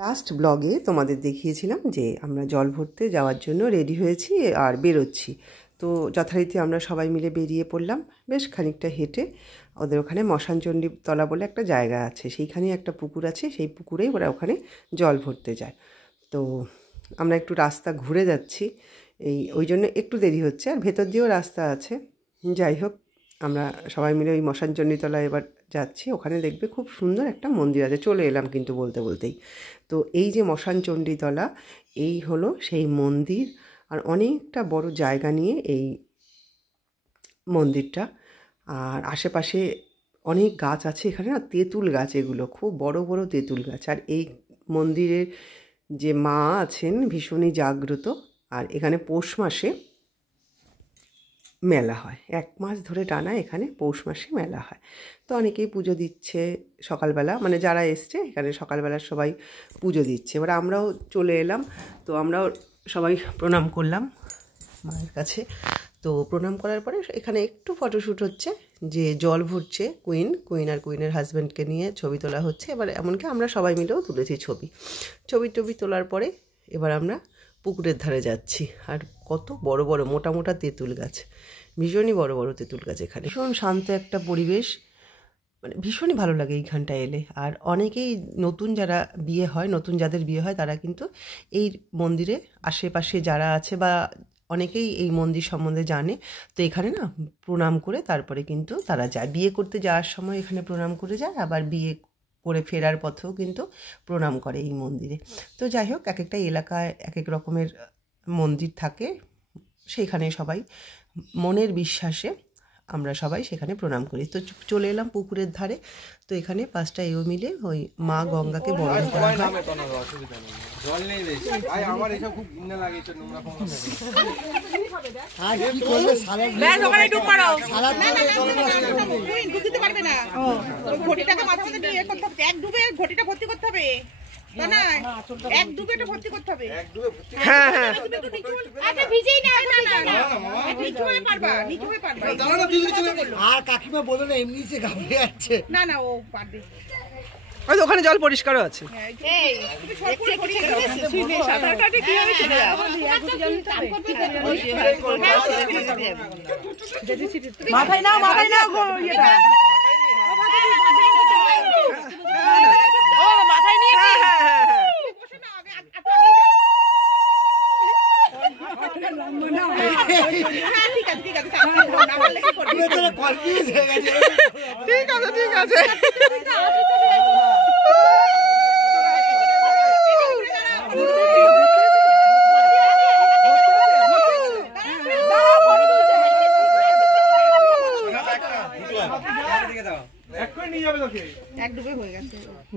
Last ব্লগে তোমাদের দেখিয়েছিলাম যে আমরা জল ভরতে যাওয়ার জন্য রেডি হয়েছি আর বেরোচ্ছি। তো যথারীতি আমরা সবাই মিলে বেরিয়ে পড়লাম। বেশ খানিকটা হেঁটে ওদের ওখানে মশানচণ্ডী তলা বলে একটা জায়গা আছে, সেইখানেই একটা পুকুর আছে, সেই পুকুরেই ওরা ওখানে জল ভরতে যায়। তো আমরা একটু রাস্তা ঘুরে যাচ্ছি, ওই জন্য একটু দেরি হচ্ছে, আর ভেতর দিয়েও রাস্তা আছে। যাই হোক, আমরা সবাই মিলে ওই মশানচণ্ডীতলা এবার যাচ্ছি। ওখানে দেখবে খুব সুন্দর একটা মন্দির আছে, চলে এলাম কিন্তু বলতে বলতেই। তো এই যে মশানচণ্ডীতলা, এই হলো সেই মন্দির, আর অনেকটা বড় জায়গা নিয়ে এই মন্দিরটা। আর আশেপাশে অনেক গাছ আছে, এখানে না তেঁতুল গাছ, এগুলো খুব বড় বড় তেঁতুল গাছ। আর এই মন্দিরের যে মা আছেন ভীষণই জাগ্রত। আর এখানে পৌষ মাসে মেলা হয়, 1 মাস ধরে টানা এখানে পৌষ মাসে মেলা হয়। তো অনেকেই পুজো দিচ্ছে সকালবেলা, মানে যারা এসছে এখানে সকালবেলা সবাই পুজো দিচ্ছে। এবার আমরাও চলে এলাম, তো আমরাও সবাই প্রণাম করলাম মায়ের কাছে। তো প্রণাম করার পরে এখানে একটু ফটোশ্যুট হচ্ছে, যে জল ভরছে কুইন আর কুইনের হাজব্যান্ডকে নিয়ে ছবি তোলা হচ্ছে। এবার এমনকি আমরা সবাই মিলেও তুলেছি ছবি তোলার পরে এবার আমরা পুকুরের ধারে যাচ্ছি। আর কত বড় বড় মোটা মোটা তেঁতুল গাছ, ভীষণই বড় বড় তেঁতুল গাছ এখানে। ভীষণ শান্ত একটা পরিবেশ, মানে ভীষণই ভালো লাগে এইখানটায় এলে। আর অনেকেই নতুন যাদের বিয়ে হয় তারা কিন্তু এই মন্দিরে আশেপাশে যারা আছে বা অনেকেই এই মন্দির সম্বন্ধে জানে, তো এখানে না প্রণাম করে তারপরে কিন্তু তারা যায়। বিয়ে করতে যাওয়ার সময় এখানে প্রণাম করে যায়, আবার বিয়ে করে ফেরার পথেও কিন্তু প্রণাম করে এই মন্দিরে। তো যাই হোক, এক একটা এলাকায় এক এক রকমের মন্দির থাকে, সেইখানে সবাই মনের বিশ্বাসে আমরা সবাই সেখানে প্রণাম করি। তো চলে এলাম পুকুরের ধারে। তো এখানে 5টা এও মিলে ওই মা গঙ্গাকে বরণ করা হয়। আর কাকিমা বলো না, এমনি সে ঘাবড়ে যাচ্ছে। না না, ও পারবে। ওখানে জল পরিষ্কারও আছে। মাথায় নাও, মাথায় নাও, মাথায় নিয়ে ঠিক আছে।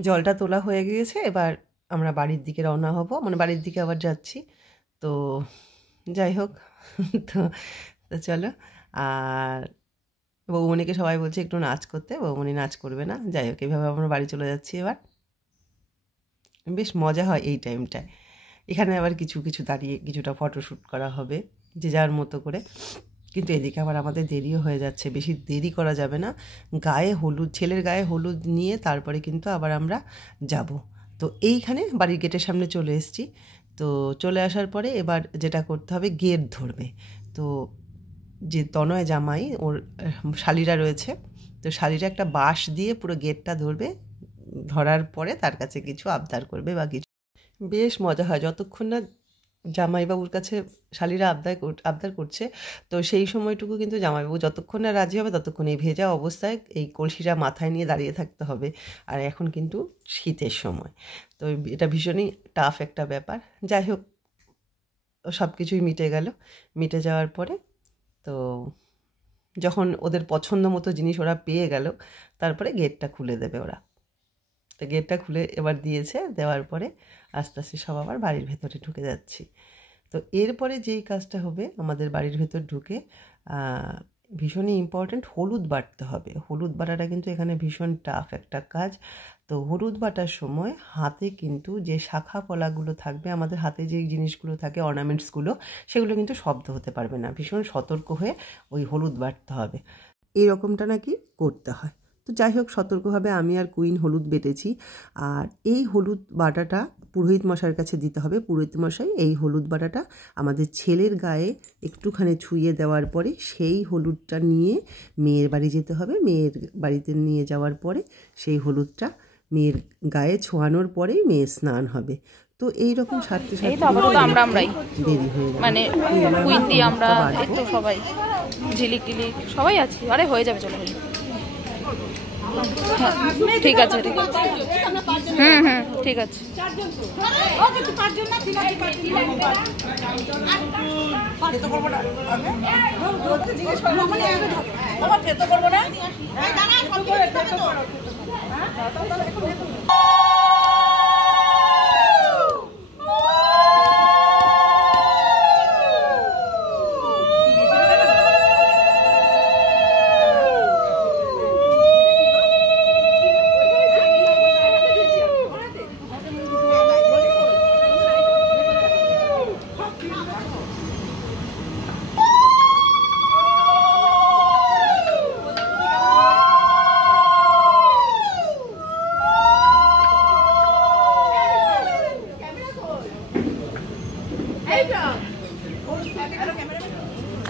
জলটা তোলা হয়ে গিয়েছে, এবার আমরা বাড়ির দিকে রওনা হব, মানে বাড়ির দিকে আবার যাচ্ছি। তো যাই হোক, তো চলো। আর বৌমণিকে সবাই বলছে একটু নাচ করতে, বৌমণি নাচ করবে না। যাই হোক, এভাবে আমরা বাড়ি চলে যাচ্ছি। এবার বেশ মজা হয় এই টাইমটায়। এখানে আবার কিছু দাঁড়িয়ে কিছুটা ফটোশ্যুট করা হবে যে যার মতো করে। কিন্তু এদিকে আবার আমাদের দেরিও হয়ে যাচ্ছে, বেশি দেরি করা যাবে না। ছেলের গায়ে হলুদ নিয়ে তারপরে কিন্তু আবার আমরা যাব। তো এইখানে বাড়ির গেটের সামনে চলে এসেছি। তো চলে আসার পরে এবার যেটা করতে হবে, গেট ধরবে। তো যে তনয় জামাই, ওর শালিরা রয়েছে, তো শালিরা একটা বাঁশ দিয়ে পুরো গেটটা ধরার পরে তার কাছে কিছু আবদার করবে বা কিছু। বেশ মজা হয় যতক্ষণ না জামাইবাবুর কাছে শালিরা আবদার করছে। তো সেই সময়টুকু কিন্তু জামাইবাবু যতক্ষণ না রাজি হবে ততক্ষণ এই ভেজা অবস্থায় এই কলসিটা মাথায় নিয়ে দাঁড়িয়ে থাকতে হবে। আর এখন কিন্তু শীতের সময়, তো এটা ভীষণই টাফ একটা ব্যাপার। যাই হোক, সব কিছুই মিটে যাওয়ার পরে তো যখন ওদের পছন্দ মতো জিনিস ওরা পেয়ে গেল, তারপরে গেটটা খুলে দেবে ওরা। তো গেটটা খুলে এবার দেওয়ার পরে আস্তে আস্তে সব আবার বাড়ির ভেতরে ঢুকে যাচ্ছি। তো এরপরে যেই কাজটা হবে, আমাদের বাড়ির ভেতর ঢুকে ভীষণই ইম্পর্ট্যান্ট, হলুদ বাটতে হবে। হলুদ বাটাটা কিন্তু এখানে ভীষণ টাফ একটা কাজ। তো হলুদ বাটার সময় হাতে কিন্তু যে শাখা পলাগুলো থাকবে, আমাদের হাতে যে জিনিসগুলো থাকে অর্নামেন্টসগুলো, সেগুলো কিন্তু শব্দ হতে পারবে না। ভীষণ সতর্ক হয়ে ওই হলুদ বাটতে হবে, এইরকমটা নাকি করতে হয়। তো যাই হোক, সতর্কভাবে আমি আর কুইন হলুদ বেটেছি। আর এই হলুদ বাটাটা পুরোহিত মশাইয়ের কাছে দিতে হবে। পুরোহিত মশাই এই হলুদ বাটাটা আমাদের ছেলের গায়ে একটুখানি ছুঁয়ে দেওয়ার পরে সেই হলুদটা নিয়ে মেয়ের বাড়ি যেতে হবে। মেয়ের বাড়িতে নিয়ে যাওয়ার পরে সেই হলুদটা মেয়ের গায়ে ছোঁয়ানোর পরেই মেয়ের স্নান হবে। তো এইরকম সারতে সারতে আমরাই দেরি হয়ে গেল। মানে কুইন দিয়ে আমরা এই তো সবাই ঝিলিক টিলিক সবাই আছি। আরে হয়ে যাবে, চলো ঠিক আছে ঠিক আছে। ঠিক আছে।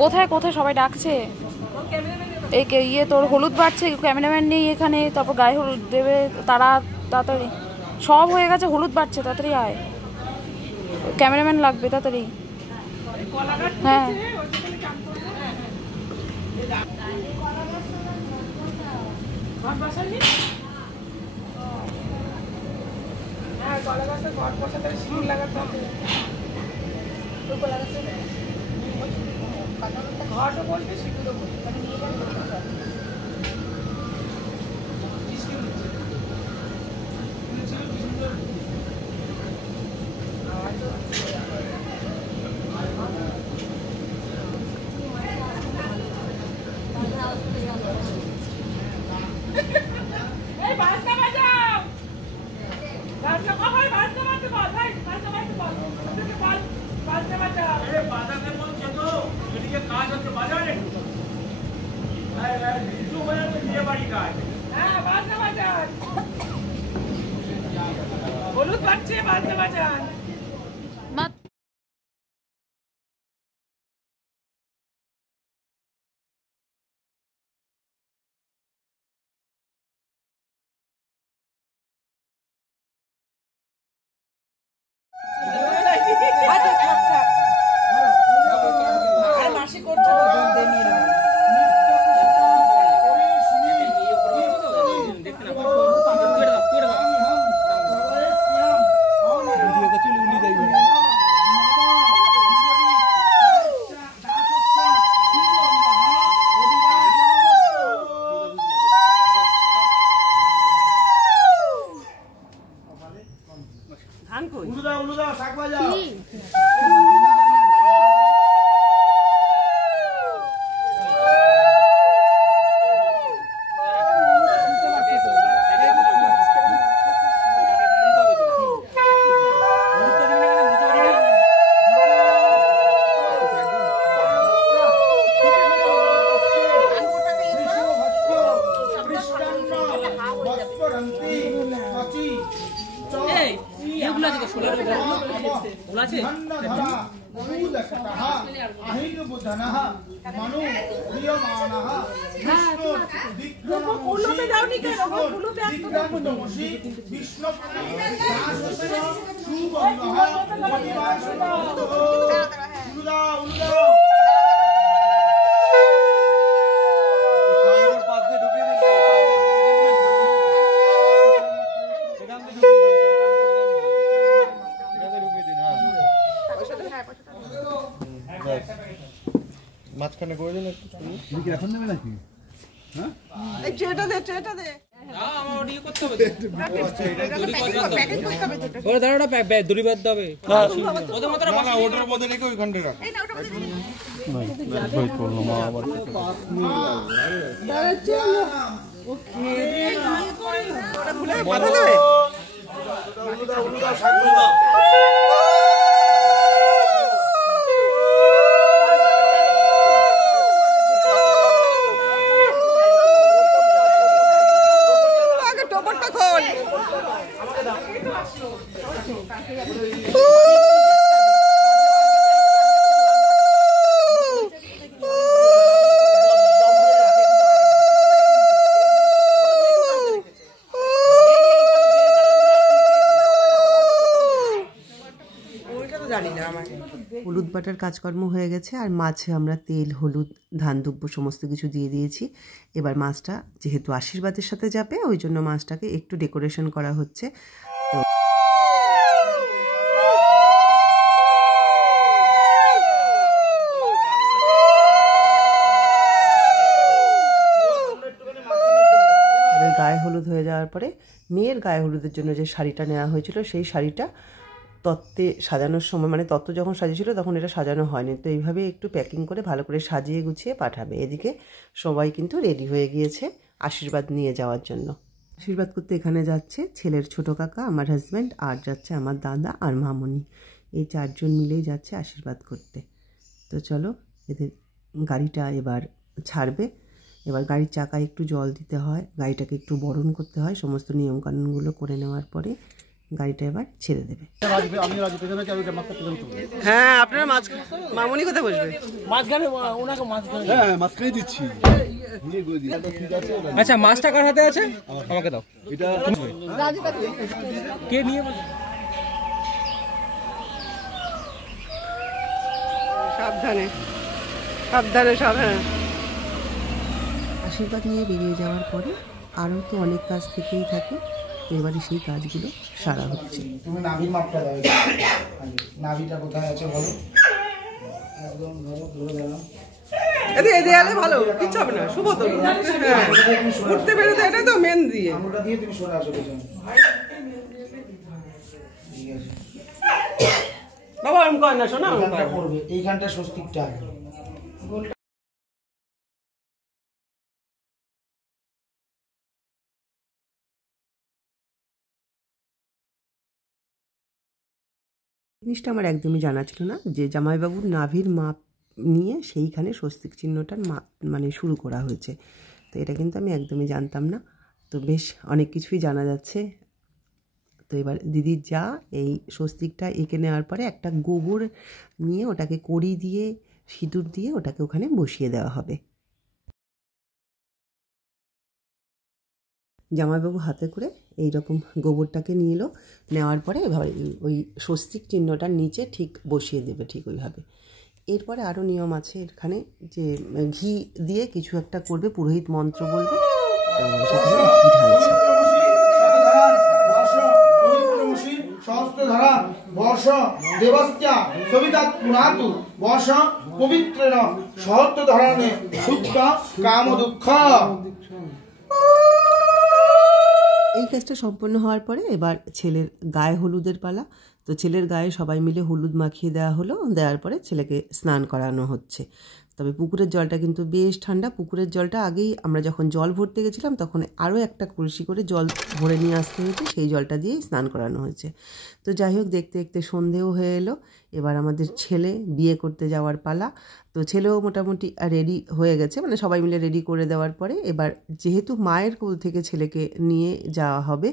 কোথায় কোথায় সবাই ডাকছে। এই ইয়ে তোর হলুদ বাড়ছে, ক্যামেরাম্যান নেই এখানে, তারপর গায়ে হলুদ দেবে, তাড়াতাড়ি সব হয়ে গেছে, হলুদ বাড়ছে, তাড়াতাড়ি আয়, ক্যামেরাম্যান লাগবে তাড়াতাড়ি। হ্যাঁ ঘাটও বলতে সেগুলো বলতে মানে নিয়ে যাবে। হলুদ বাড়ছে, বাজনা বাজান। মাসি করছে ধান কই উলুদা শাক বাজাও। মাঝখানে করে দিন একটু। তুমি কি এখন নেবে নাকি? হ্যাঁ এই ট্রেটা দে, ট্রেটা দে। না আমার অডিও করতে হবে তো। আচ্ছা এটা দড়ি করতে হবে, প্যাকেট করতে হবে তো। ওরে দাঁড়াটা দড়ি বাঁধতে হবে। ওদের মধ্যে না ওটার মধ্যে রেখে ওইখানে রাখ। এই না ওটার মধ্যে দিন। না ভাই করলো মা আবার। দাঁড়া চল। ওকে ওটা খুলে বাঁধা দেবে। উলুদা শাক দাও। হলুদ বাটার কাজকর্ম হয়ে গেছে, আর মাছে আমরা তেল, হলুদ, ধান দুব্য সমস্ত কিছু দিয়ে দিয়েছি। এবার মাছটা যেহেতু আশীর্বাদের সাথে যাবে, ওই জন্য মাছটাকে একটু ডেকোরেশন করা হচ্ছে। তো গায়ে হলুদ হয়ে যাওয়ার পরে মেয়ের গায়ে হলুদের জন্য যে শাড়িটা নেওয়া হয়েছিল, সেই শাড়িটা তত্ত্বে সাজানোর সময়, মানে তত্ত্ব যখন সাজিয়েছিল তখন এটা সাজানো হয়নি, তো এইভাবে একটু প্যাকিং করে ভালো করে সাজিয়ে গুছিয়ে পাঠাবে। এদিকে সবাই কিন্তু রেডি হয়ে গিয়েছে আশীর্বাদ নিয়ে যাওয়ার জন্য। আশীর্বাদ করতে এখানে যাচ্ছে ছেলের ছোট কাকা, আমার হাজব্যান্ড, আর যাচ্ছে আমার দাদা আর মামনি। এই 4 জন মিলেই যাচ্ছে আশীর্বাদ করতে। তো চলো, এদের গাড়িটা এবার ছাড়বে। এবার গাড়ির চাকায় একটু জল দিতে হয়, গাড়িটাকে একটু বরণ করতে হয়, সমস্ত নিয়মকানুনগুলো করে নেওয়ার পরে গাড়িটা এবার ছেড়ে দেবে। হ্যাঁ, আপনারা মামনি কোথায় বসবে? মাঝখানে ওনাকে মাঝখানে। হ্যাঁ, মাঝখানে দিচ্ছি। আচ্ছা, মাছটা কার হাতে আছে? আমাকে দাও। এটা কে নিয়ে? সাবধানে সাবধানে সাবধানে। আশীর্বাদ নিয়ে বেরিয়ে যাওয়ার পরে আরও তো অনেক কাজ থেকেই থাকে, তো এবারে সেই কাজগুলো সারা হচ্ছে। তুমি নাভির মাপটা দাও, নাভিটা কোথায় আছে বলো, একদম ধরো, ধরে দাও। দেয়ালে ভালো কিচ্ছু হবে না, শুভ তো উঠতে বেরোতে, এটা তো মেন দিয়ে আঙুলটা দিয়ে তুমি সরে আসো পেছনে। ঠিক আছে বাবা, আমি কয় না শোনা, এইখানটা করবে, এইখানটা স্বস্তিকটা আগে। জিনিসটা আমার একদমই জানা ছিল না যে জামাইবাবুর নাভির মাপ নিয়ে সেইখানে স্বস্তিক চিহ্নটার মানে শুরু করা হয়েছে। তো এটা কিন্তু আমি একদমই জানতাম না, তো বেশ অনেক কিছুই জানা যাচ্ছে। তো এবার দিদির যা এই স্বস্তিকটা এঁকে নেওয়ার পরে একটা গোবর নিয়ে ওটাকে কড়ি দিয়ে সিঁদুর দিয়ে ওটাকে ওখানে বসিয়ে দেওয়া হবে। জামাইবাবু হাতে করে এই রকম গোবরটাকে নিয়ে এলো, নেওয়ার পরে এভাবে ওই স্বস্তিক চিহ্নটার নিচে ঠিক বসিয়ে দেবে, ঠিক ওইভাবে। এরপরে আরও নিয়ম আছে এখানে, যে ঘি দিয়ে কিছু একটা করবে, পুরোহিত মন্ত্র বলবে, সেখানে ঘি ঢালছে। সহস্রধারা বর্ষ দেবস্যা সবিতা পুনাতু বর্ষ পবিত্রেণ সহস্রধারণে সুখ কাম দুঃখ। এই কাজটা সম্পন্ন হওয়ার পরে এবার ছেলের গায়ে হলুদের পালা। তো ছেলের গায়ে সবাই মিলে হলুদ মাখিয়ে দেওয়া হলো, দেওয়ার পরে ছেলেকে স্নান করানো হচ্ছে। তবে পুকুরের জলটা কিন্তু বেশ ঠান্ডা। পুকুরের জলটা আগেই আমরা যখন জল ভরতে গেছিলাম তখন আরও একটা কলসি করে জল ভরে নিয়ে আসতে হয়েছে, সেই জলটা দিয়েই স্নান করানো হয়েছে। তো যাই হোক, দেখতে দেখতে সন্ধেও হয়ে এলো। এবার আমাদের ছেলে বিয়ে করতে যাওয়ার পালা। তো ছেলেও মোটামুটি রেডি হয়ে গেছে, মানে সবাই মিলে রেডি করে দেওয়ার পরে এবার যেহেতু মায়ের কোল থেকে ছেলেকে নিয়ে যাওয়া হবে,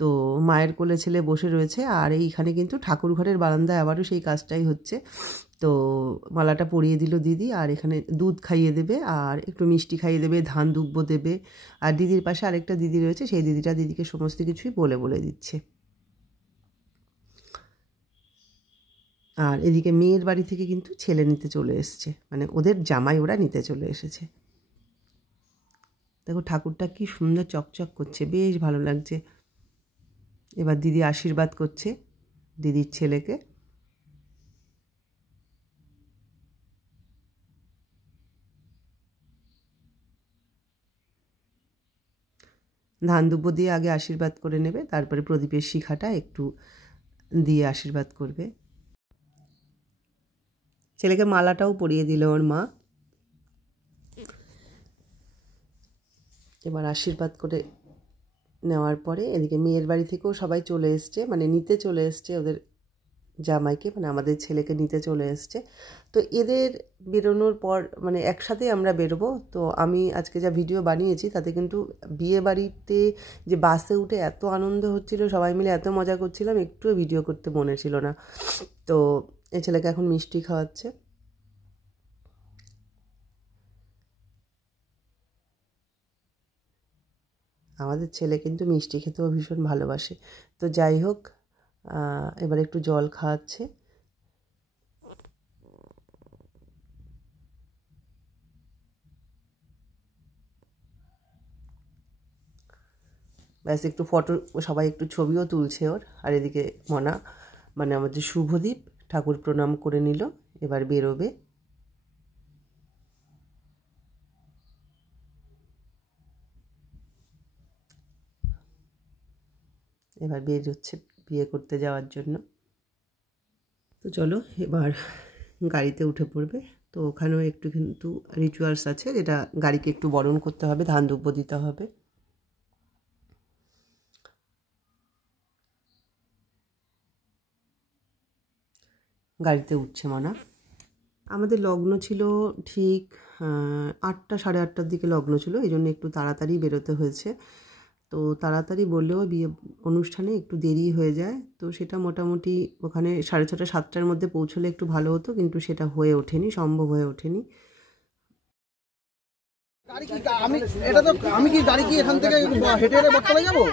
তো মায়ের কোলে ছেলে বসে রয়েছে। আর এইখানে কিন্তু ঠাকুর ঘরের বারান্দায় আবারও সেই কাজটাই হচ্ছে। তো মালাটা পরিয়ে দিল দিদি, আর এখানে দুধ খাইয়ে দেবে আর একটু মিষ্টি খাইয়ে দেবে, ধান দুব্য দেবে। আর দিদির পাশে আরেকটা দিদি রয়েছে, সেই দিদিটা দিদিকে সমস্ত কিছুই বলে বলে দিচ্ছে। আর এদিকে মেয়ের বাড়ি থেকে কিন্তু ছেলে নিতে চলে এসছে, মানে ওদের জামাই ওরা নিতে চলে এসেছে। দেখো ঠাকুরটা কি সুন্দর চকচক করছে, বেশ ভালো লাগছে। এবার দিদি আশীর্বাদ করছে দিদির ছেলেকে। ধান দুব্য দিয়ে আগে আশীর্বাদ করে নেবে, তারপরে প্রদীপের শিখাটা একটু দিয়ে আশীর্বাদ করবে। ছেলেকে মালাটাও পরিয়ে দিল ওর মা। এবার আশীর্বাদ করে নেওয়ার পরে এদিকে মেয়ের বাড়ি থেকেও সবাই চলে এসছে, মানে নিতে চলে এসছে ওদের জামাইকে মানে আমাদের ছেলেকে নিতে চলে এসছে। তো এদের বেরোনোর পর মানে একসাথেই আমরা বেরোবো। তো আমি আজকে যা ভিডিও বানিয়েছি তাতে কিন্তু বিয়ে বাড়িতে যে বাসে উঠে এত আনন্দ হচ্ছিল, সবাই মিলে এত মজা করছিলাম, একটুও ভিডিও করতে মনে ছিল না। তো এই ছেলেকে এখন মিষ্টি খাওয়াচ্ছে। আমাদের ছেলে কিন্তু মিষ্টি খেতেও ভীষণ ভালোবাসে। তো যাই হোক, এবার একটু জল খাওয়াচ্ছে। ব্যাস একটু ফটো, সবাই একটু ছবিও তুলছে ওর। আর এদিকে মনা মানে আমাদের শুভদীপ ঠাকুর প্রণাম করে নিল, এবার বেরোবে। এবার বের হচ্ছে বিয়ে করতে যাওয়ার জন্য। তো চলো এবার গাড়িতে উঠে পড়বে। তো ওখানেও একটু কিন্তু রিচুয়ালস আছে, যেটা গাড়িকে একটু বরণ করতে হবে, ধান দুব্য দিতে হবে। গাড়িতে উঠছে মানা। আমাদের লগ্ন ছিল ঠিক 8টা সাড়ে 8টার দিকে লগ্ন ছিল, এই জন্য একটু তাড়াতাড়ি বেরোতে হয়েছে। তো তাড়াতাড়ি বললেও বিয়ে অনুষ্ঠানে একটু দেরি হয়ে যায়। তো সেটা মোটামুটি ওখানে 6:30 7টার মধ্যে পৌঁছলে একটু ভালো হতো, কিন্তু সেটা হয়ে ওঠেনি, সম্ভব হয়ে ওঠেনি। আমি কি গাড়ি কি এখান থেকে হেঁটে হেঁটে বটতলায় যাবো?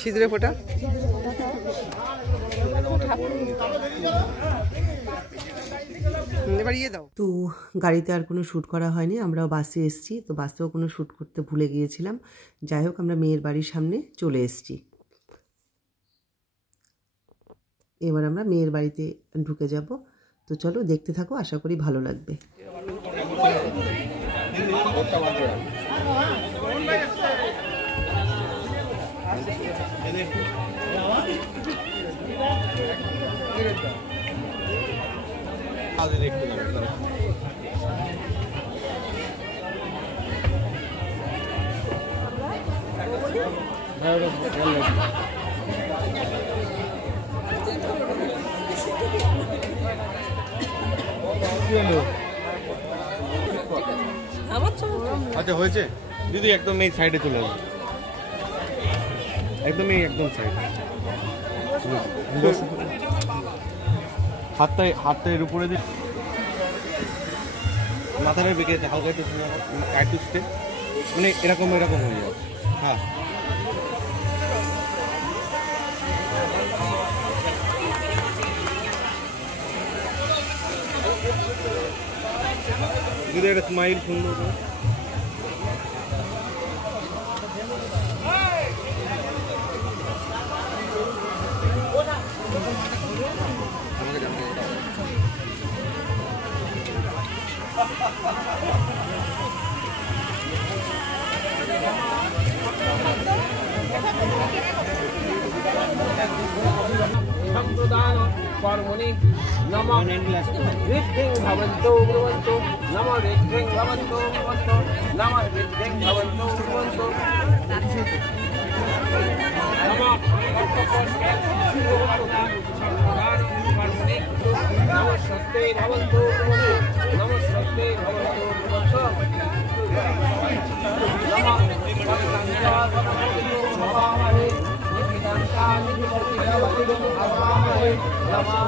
সিঁদুরে ফোঁটা। এবার ইয়ে দাও। তো গাড়িতে আর কোনো শ্যুট করা হয়নি, আমরাও বাসে এসেছি। তো বাসেও কোনো শ্যুট করতে ভুলে গিয়েছিলাম। যাই হোক, আমরা মেয়ের বাড়ির সামনে চলে এসেছি। এবার আমরা মেয়ের বাড়িতে ঢুকে যাব। তো চলো দেখতে থাকো, আশা করি ভালো লাগবে। আচ্ছা হয়েছে দিদি, একদম এই সাইডে চলে যাবে, একদম এই একদম সাইড। হাতটা এর উপরে দিয়ে মাথার বেঁকে হালকা একটু একটু স্টেপ, মানে এরকম এরকম হয়ে যাবে। হ্যাঁ দিদি, একটা স্মাইল সুন্দর করে। কর্মণি নমঃ ঋদ্ধিং ভবন্তো ব্রুবন্তো নমঃ ঋদ্ধিং ভবন্তো ব্রুবন্তো নমঃ ঋদ্ধিং ভবন্তো ব্রুবন্তো নমঃ কর্মণি নমঃ সত্যে ভবন্তো ব্রুবন্তো নমঃ সত্যে ভবন্তো ব্রুবন্তো নমঃ ভবন্তাঙ্গাভবন্তো নমঃ